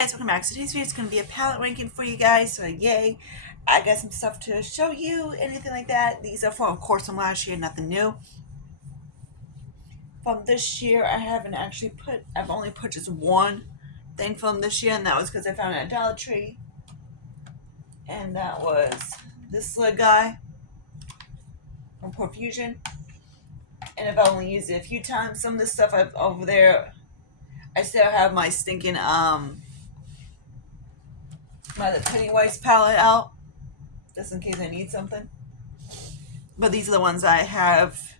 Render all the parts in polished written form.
Guys, welcome back. So today's video is going to be a palette ranking for you guys. So yay, I got some stuff to show you, anything like that. These are from, of course, from last year, nothing new. From this year, I've only put just one thing from this year, and that was because I found it at Dollar Tree. And that was this little guy from Profusion. And I've only used it a few times. Some of the stuff I've over there, I still have my stinking, my the Pennywise palette out, just in case I need something. But these are the ones I have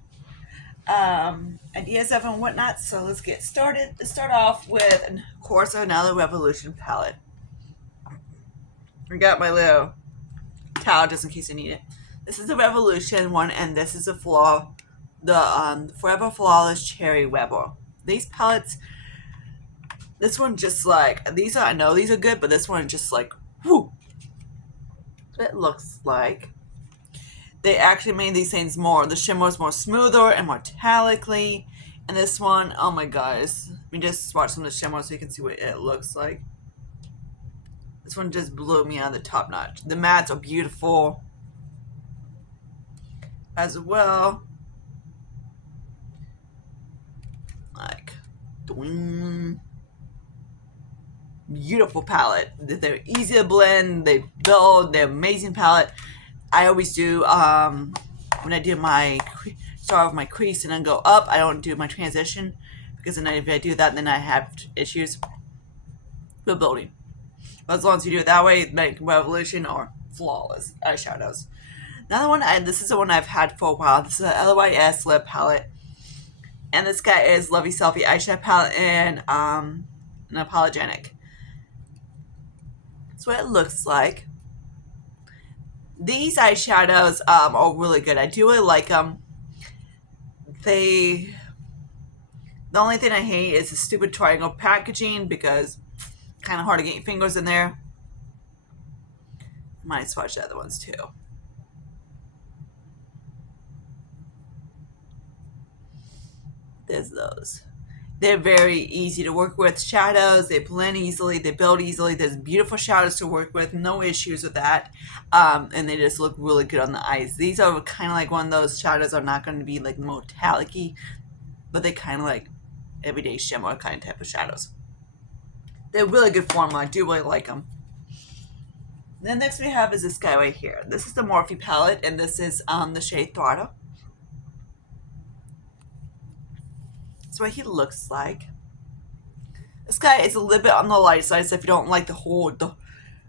ideas of and whatnot. So let's get started. Let's start off with, of course, another Revolution palette. I got my little towel just in case I need it. This is the Revolution one, and this is the Forever Flawless Cherry Rebel. These palettes, this one just like I know these are good, but this one just like whoo. It looks like they actually made these things more. The shimmer is more smoother and more metallically. And this one, oh my guys. Let me just swatch some of the shimmer so you can see what it looks like. This one just blew me out of the top notch. The mattes are beautiful as well. Like, beautiful palette. They're easy to blend. They build. They're amazing palette. I always do, when I do start with my crease and then go up, I don't do my transition, because then if I do that, then I have issues with building. But as long as you do it that way, make Revolution or flawless eyeshadows. Another one, this is the one I've had for a while. This is a LYS lip palette. And this guy is Lovey Selfie eyeshadow palette and an Apologetic. That's what it looks like. These eyeshadows are really good. I do really like them. The only thing I hate is the stupid triangle packaging, because it's kind of hard to get your fingers in there. Might swatch the other ones too. There's those. They're very easy to work with. Shadows, they blend easily, they build easily. There's beautiful shadows to work with, no issues with that. And they just look really good on the eyes. These are kind of like one of those shadows are not going to be like metallic-y, but they kind of like everyday shimmer kind of type of shadows. They're really good formula. I do really like them. Then next we have is this guy right here. This is the Morphe palette, and this is the shade Throttle. That's what he looks like. This guy is a little bit on the light side, so if you don't like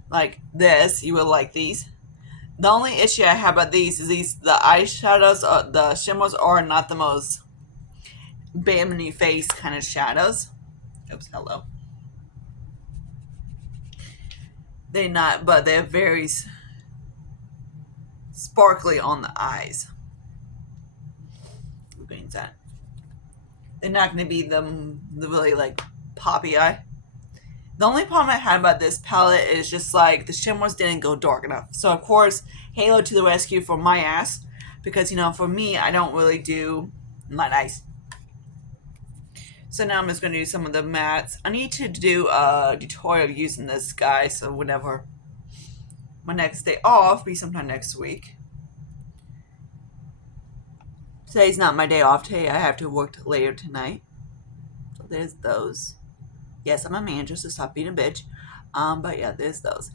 like this, you will like these. The only issue I have about these is the eyeshadows, the shimmers are not the most bam in your face kind of shadows. Oops, hello. They're not, but they're very sparkly on the eyes. What means that? They're not going to be the really like poppy eye. The only problem I had about this palette is just like the shimmers didn't go dark enough. So of course, Halo to the rescue for my ass, because for me, I don't really do light eyes. So now I'm just going to do some of the mattes. I need to do a tutorial using this guy, so whenever my next day off, be sometime next week. Today's not my day off. Today I have to work later tonight. So there's those. Yes, I'm a manager, so stop being a bitch. But yeah, there's those.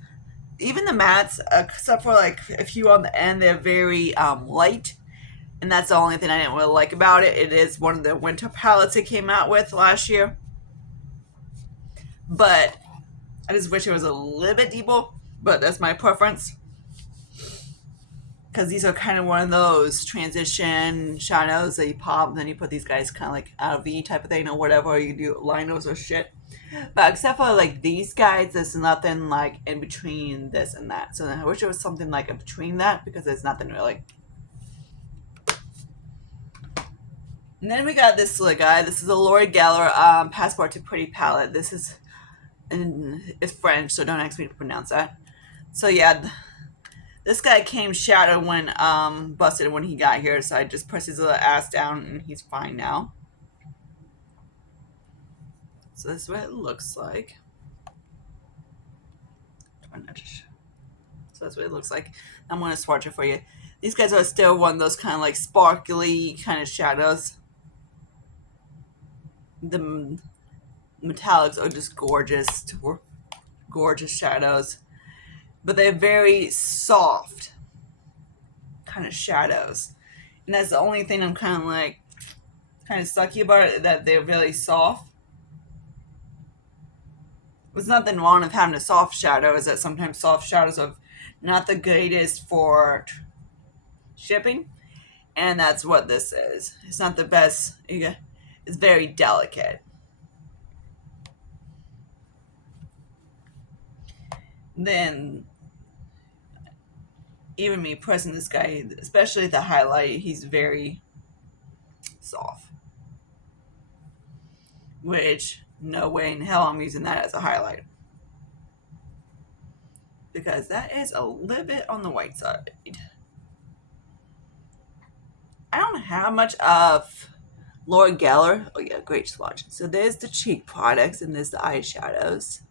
Even the mattes, except for like a few on the end, they're very light. And that's the only thing I didn't really like about it. It is one of the winter palettes it came out with last year. But I just wish it was a little bit deeper. But that's my preference. Because these are kind of one of those transition shadows that you pop, and then you put these guys kind of like out of V type of thing or whatever. Or you can do liners or shit. But except for like these guys, there's nothing like in between this and that. So I wish there was something like in between that, because there's nothing really. And then we got this little guy. This is a Lori Geller Passport to Pretty palette. This is, it's French, so don't ask me to pronounce that. So yeah, this guy came shattered when busted when he got here. So I just pressed his little ass down, and he's fine now. So this is what it looks like. So that's what it looks like. I'm going to swatch it for you. These guys are still one of those kind of like sparkly kind of shadows. The metallics are just gorgeous, gorgeous shadows. But they're very soft kind of shadows. And that's the only thing I'm kind of sucky about it, that they're really soft. There's nothing wrong with having a soft shadow, is that sometimes soft shadows are not the greatest for shipping, and that's what this is. It's not the best. It's very delicate. Then even me pressing this guy, especially the highlight, he's very soft, which no way in hell I'm using that as a highlight, because that is a little bit on the white side. I don't have much of Laura Geller. Oh yeah, great swatch. So there's the cheek products and there's the eyeshadows.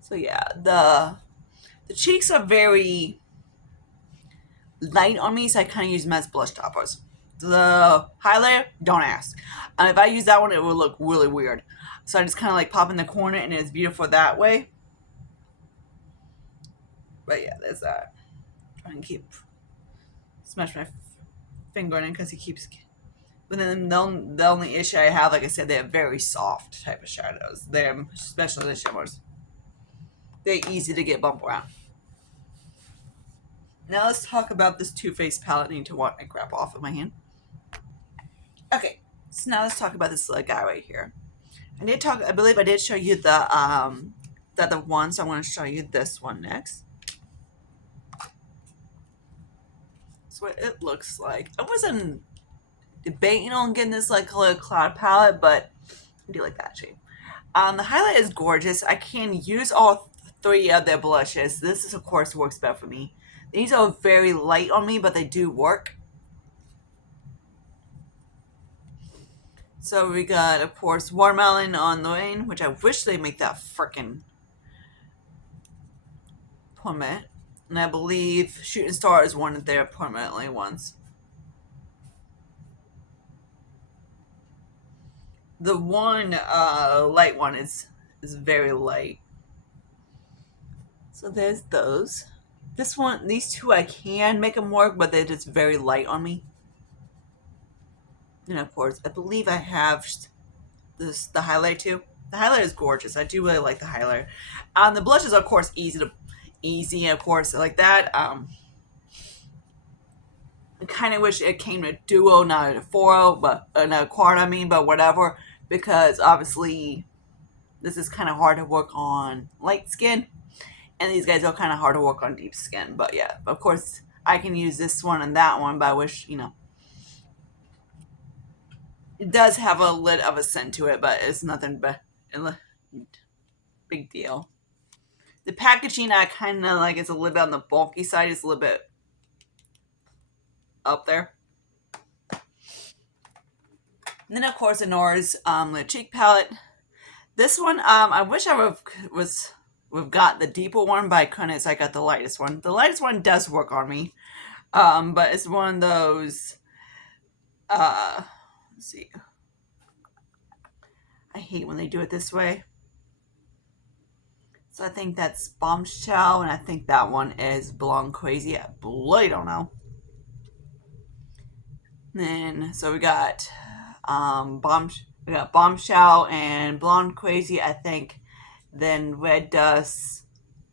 So yeah, the cheeks are very light on me, so I kind of use them as blush toppers. The highlighter, don't ask. If I use that one, it will look really weird. So I just kind of like pop in the corner, and it's beautiful that way. But yeah, there's that. Try and smash my finger in because he keeps. But then the only issue I have, like I said, they're very soft type of shadows. They're, especially the shimmers, they're easy to get bump around. Now let's talk about this Too Faced palette. I need to wipe my crap off of my hand. Okay, so now let's talk about this little guy right here. I believe I did show you the other one, so I want to show you this one next. That's what it looks like. I wasn't debating on getting this like color cloud palette, but I do like that shape. The highlight is gorgeous. I can use all three of their blushes. This is, of course, works better for me. These are very light on me, but they do work. So we got, of course, Watermelon on the Rain, which I wish they make that frickin' permanent. And I believe Shooting Star is one of their permanently ones. The one light one is very light. So there's those. These two I can make them work, but they're just very light on me. And of course, I believe I have the highlight too. The highlight is gorgeous. I do really like the highlight. The blushes are, of course, easy, of course, like that. I kind of wish it came to duo, not a 4-0, but a quad, but whatever, because obviously this is kind of hard to work on light skin, and these guys are kind of hard to work on deep skin. But yeah, of course, I can use this one and that one, but I wish, it does have a lit of a scent to it, but it's nothing but big deal. The packaging, I kind of like, it's a little bit on the bulky side. It's a little bit up there. And then, of course, the NARS lip cheek palette. This one, I wish I would have got the deeper one, but I couldn't, so I got the lightest one. The lightest one does work on me, but it's one of those. Let's see. I hate when they do it this way. So I think that's Bombshell, and I think that one is Blonde Crazy. I bloody don't know. Then, so we got Bombshell and Blonde Crazy, I think. Then Red Dust,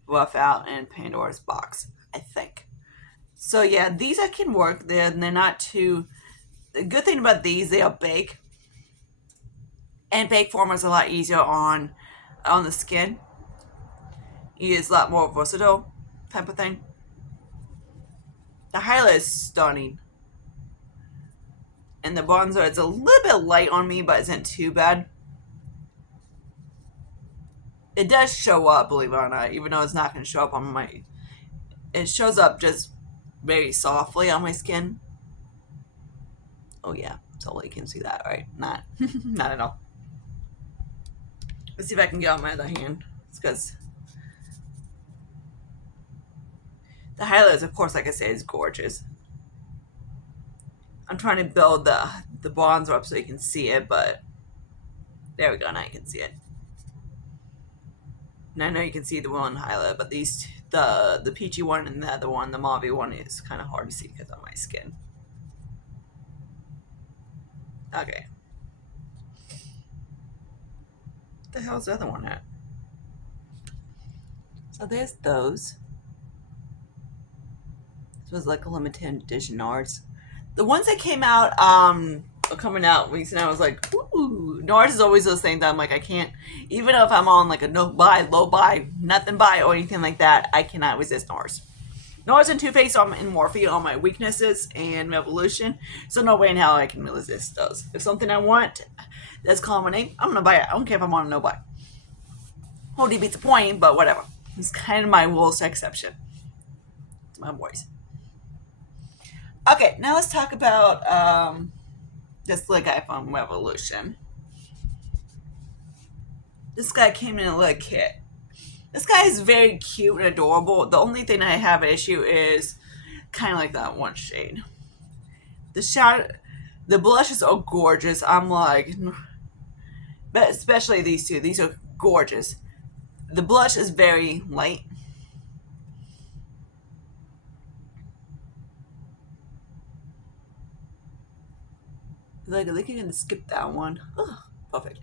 Rough Out, and Pandora's Box, I think. So yeah, these I can work. They're not too. The good thing about these, they are bake, and bake form is a lot easier on the skin. It's a lot more versatile type of thing. The highlight is stunning. And the bronzer, it's a little bit light on me, but isn't too bad. It does show up, believe it or not, even though it's not going to show up on my... It shows up just very softly on my skin. Oh yeah, totally can see that, right? Not at all. Let's see if I can get on my other hand. It's because The highlights, of course, like I said, is gorgeous. I'm trying to build the bronzer up so you can see it, but there we go. Now you can see it. And I know you can see the one highlight, but the peachy one and the other one, the mauve one, is kind of hard to see because of my skin. Okay. What the hell's the other one at? So there's those. This was like a limited edition NARS. The ones that came out, are coming out recently, I was like, ooh. NARS is always those things that I'm like, I can't, even if I'm on like a no buy, low buy, nothing buy, or anything like that, I cannot resist NARS. NARS and Too Faced and Morphe are my weaknesses and Revolution, so no way in hell I can resist those. If something I want that's calling my name, I'm gonna buy it. I don't care if I'm on a no buy. Whole beats the point, but whatever. It's kind of my rules exception. It's my voice. Okay, now let's talk about this little guy from Revolution. This guy came in a little kit. This guy is very cute and adorable. The only thing I have an issue is kind of like that one shade. The blushes are gorgeous. I'm like, but especially these two. These are gorgeous. The blush is very light. Like, I think you can skip that one. Oh, perfect.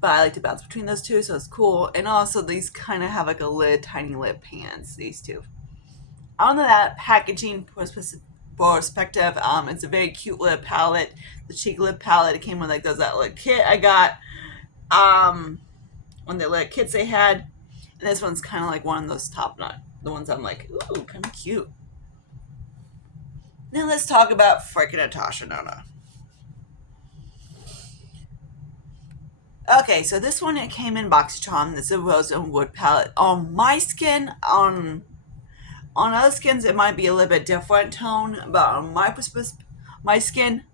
But I like to bounce between those two, so it's cool. And also, these kind of have like a lid, tiny lid pans, these two. On that packaging perspective, it's a very cute lip palette. The cheek lip palette, it came with like that little kit I got. One of the little kits they had. And this one's kind of like one of those top nut. The ones I'm like, ooh, kind of cute. Now let's talk about freaking Natasha Nona. Okay, so this one, it came in BoxyCharm. This is a rose and wood palette. On my skin, on other skins, it might be a little bit different tone, but on my skin,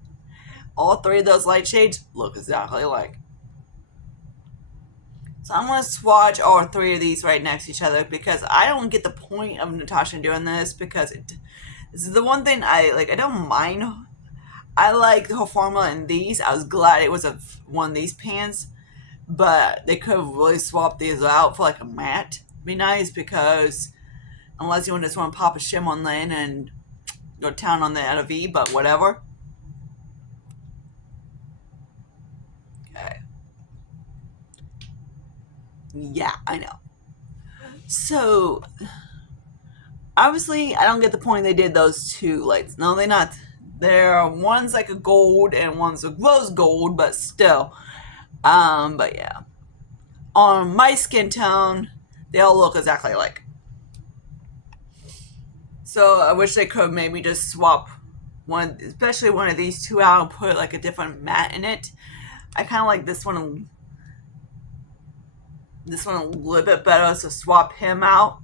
all three of those light shades look exactly alike. So I'm going to swatch all three of these right next to each other because I don't get the point of Natasha doing this because this is the one thing I like. I don't mind. I like her formula in these. I was glad it was one of these pans, but they could have really swapped these out for like a matte. Be nice because unless you just want to pop a shim on in and go to town on the LV, but whatever. Okay. Yeah, I know. So, obviously, I don't get the point they did those two lights. No, they're not. One's like a gold and one's a rose gold, but still. But yeah. On my skin tone, they all look exactly alike. So I wish they could maybe just swap one, especially one of these two out and put like a different matte in it. I kind of like this one a little bit better, so swap him out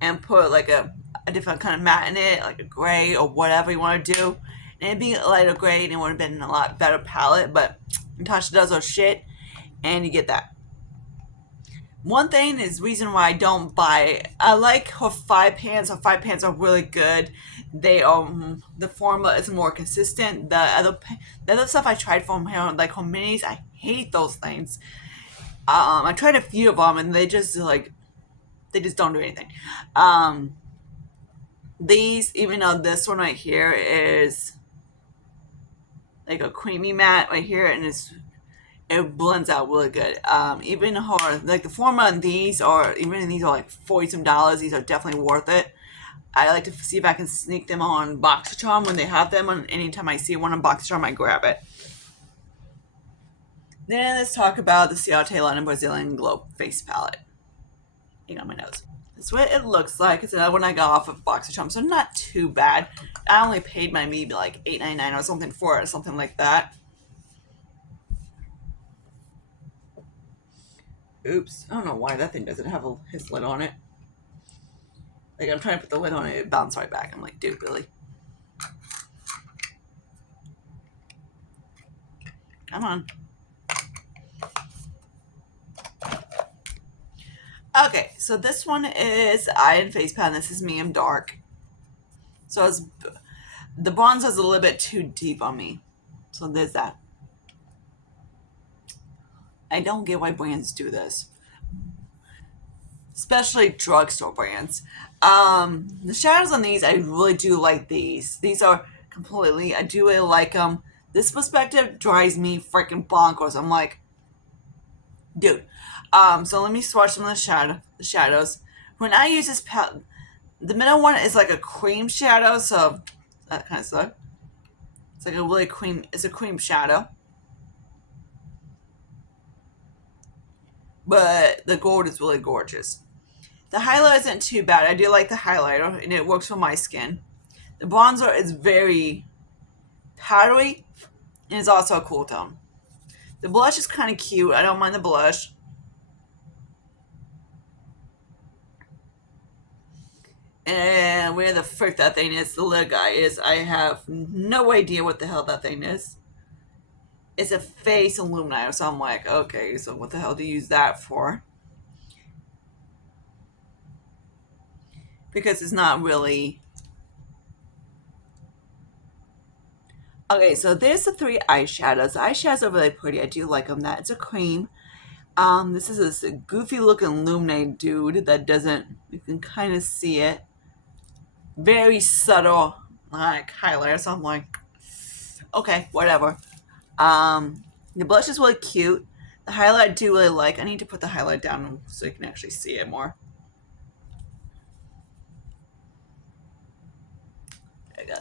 and put like a different kind of matte in it, like a gray or whatever you want to do. And it'd be a lighter gray and it would have been a lot better palette, but Natasha does her shit and you get that. One thing is reason why I don't buy. I like her 5 pans. Her 5 pans are really good. They the formula is more consistent. The other stuff I tried from her, like her minis, I hate those things. I tried a few of them and they just don't do anything. These, even though this one right here is like a creamy matte right here, and it blends out really good. Even her, like the formula in these are like $40 some. These are definitely worth it. I like to see if I can sneak them on BoxyCharm when they have them. And anytime I see one on BoxyCharm, I grab it. Then let's talk about the Ciate London Brazilian Glow Face Palette. Hang on my nose. That's what it looks like. It's another one I got off of BoxyCharm, so not too bad. I only paid maybe like $8.99 or something for it, or something like that. Oops. I don't know why that thing doesn't have his lid on it. Like, I'm trying to put the lid on it, it bounced right back. I'm like, dude, really? Come on. Okay, so this one is eye and face palette. This is medium dark. So the bronzer is a little bit too deep on me. So there's that. I don't get why brands do this, especially drugstore brands. The shadows on these, I really do like these. These are completely, I do really like them. This perspective drives me freaking bonkers. I'm like, dude. So let me swatch some of the shadows. When I use this palette, the middle one is like a cream shadow, so that kind of sucks. It's like a really cream, it's a cream shadow. But the gold is really gorgeous. The highlight isn't too bad. I do like the highlighter, and it works for my skin. The bronzer is very powdery, and it's also a cool tone. The blush is kind of cute. I don't mind the blush. And where the frick that thing is, the little guy is, I have no idea what the hell that thing is. It's a face illuminator, so I'm like, okay, so what the hell do you use that for? Because it's not really... Okay, so there's the 3 eyeshadows. The eyeshadows are really pretty. I do like them. That it's a cream. This is this goofy looking illuminated dude that doesn't, you can kind of see it. Very subtle, like highlighter. So I'm like, okay, whatever. The blush is really cute. The highlight I do really like. I need to put the highlight down so you can actually see it more.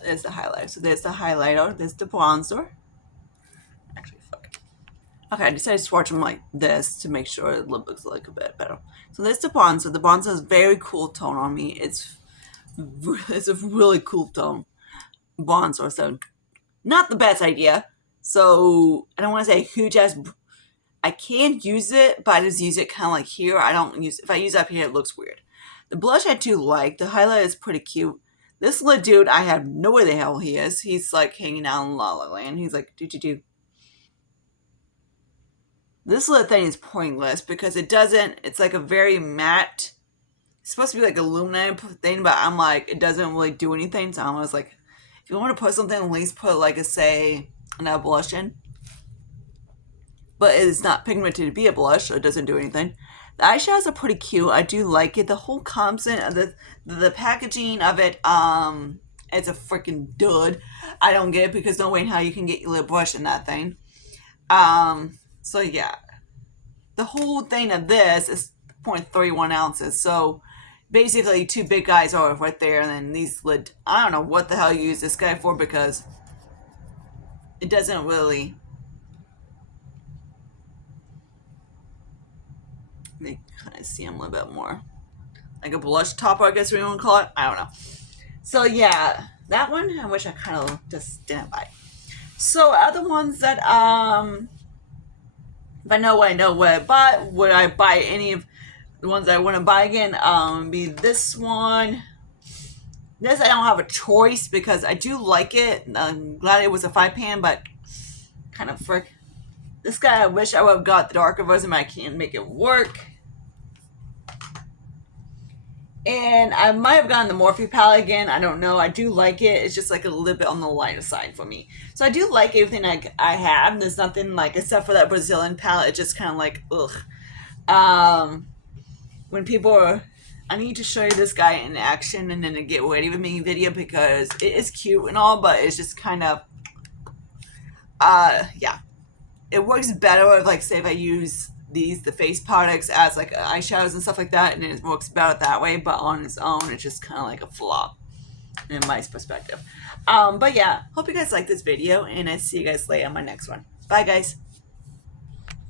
There's the highlighter. So there's the highlighter. There's the bronzer. Actually, fuck it. Okay, I decided to swatch them like this to make sure it looks like a bit better. So there's the bronzer. The bronzer is a very cool tone on me. It's a really cool tone bronzer. So not the best idea. So I don't want to say huge ass. I can use it, but I just use it kind of like here. I don't use, if I use it up here, it looks weird. The blush I do like. The highlight is pretty cute. This little dude, I have no idea the hell he is. He's like hanging out in La La Land. He's like, do. This little thing is pointless because it doesn't, it's like a very matte, it's supposed to be like a illuminated thing, but I'm like, it doesn't really do anything. So I was like, if you want to put something, at least put like a, say, an blush in. But it's not pigmented to be a blush, so it doesn't do anything. The eyeshadows are pretty cute. I do like it. The whole concept of the packaging of it, it's a freaking dud. I don't get it because no way in how you can get your little brush in that thing. So yeah, the whole thing of this is 0.31 ounces. So basically 2 big guys are right there, and then these lid. I don't know what the hell you use this guy for because it doesn't really. Let me kind of see him a little bit more. Like a blush topper, I guess we want to call it. I don't know. So yeah, that one I wish I kind of just didn't buy. So other ones that if I know what I bought, would I buy any of the ones I want to buy again? Be this one. This I don't have a choice because I do like it. I'm glad it was a 5-pan, but kind of frick. This guy, I wish I would have got the darker version, but I can't make it work. And I might have gotten the Morphe palette again. I don't know. I do like it. It's just like a little bit on the lighter side for me. So I do like everything I have. There's nothing like, except for that Brazilian palette, it's just kind of like, ugh. When people are, I need to show you this guy in action and then to get ready with me video because it is cute and all, but it's just kind of, yeah. It works better if, like, say if I use the face products as like eyeshadows and stuff like that, and it works better that way, but on its own it's just kind of like a flop in my perspective. But yeah, hope you guys like this video, and I see you guys later on my next one. Bye guys.